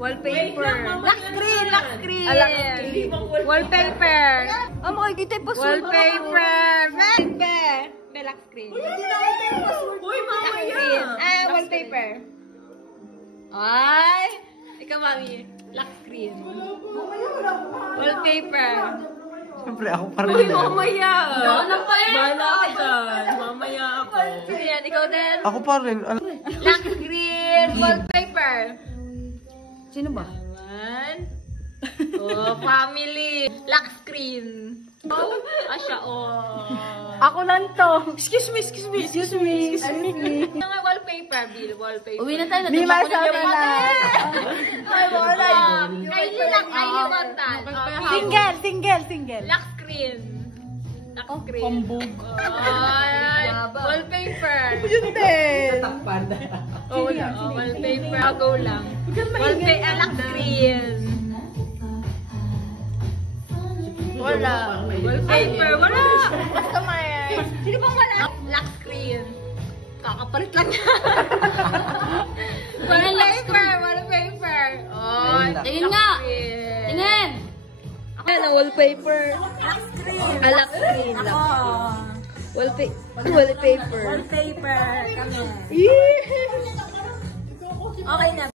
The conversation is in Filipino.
Wallpaper. Lock screen. Lock screen. Wallpaper. Oh, makikita yung password. Wallpaper. Lock screen. Uy, mamaya! Wallpaper. Ay! Ikaw, mami. Lock screen. Wallpaper. Siyempre, ako pa rin. Uy, mamaya! Ano pa yan? Bahala ka dyan. Mamaya ako. Yan, ikaw din. Ako pa rin. Lock screen. Wallpaper. Sino ba? Naman. Oh, family. Lock screen. Oh, asya, oh. Ako lang to. Excuse me. Mga wallpaper, Bill. Wallpaper. Uwi na tayo. Di masama na. Ay, wala. Kaili lang, kaili wantan. Single. Lock screen. Lock screen. Pambog. Ay, wallpaper. Yun din. Oh, wala. Oh, wallpaper. Go lang. Wallpaper, lock screen. Wala. Wallpaper, wala. Customer. Sino bang wala? Lock screen. Kakapalit lang niya. Wallpaper. Oh, Tingin nga. Tingin. Ayan ang wallpaper. Lock screen. Lock screen. Wallpaper. Wallpaper kami. Okay na.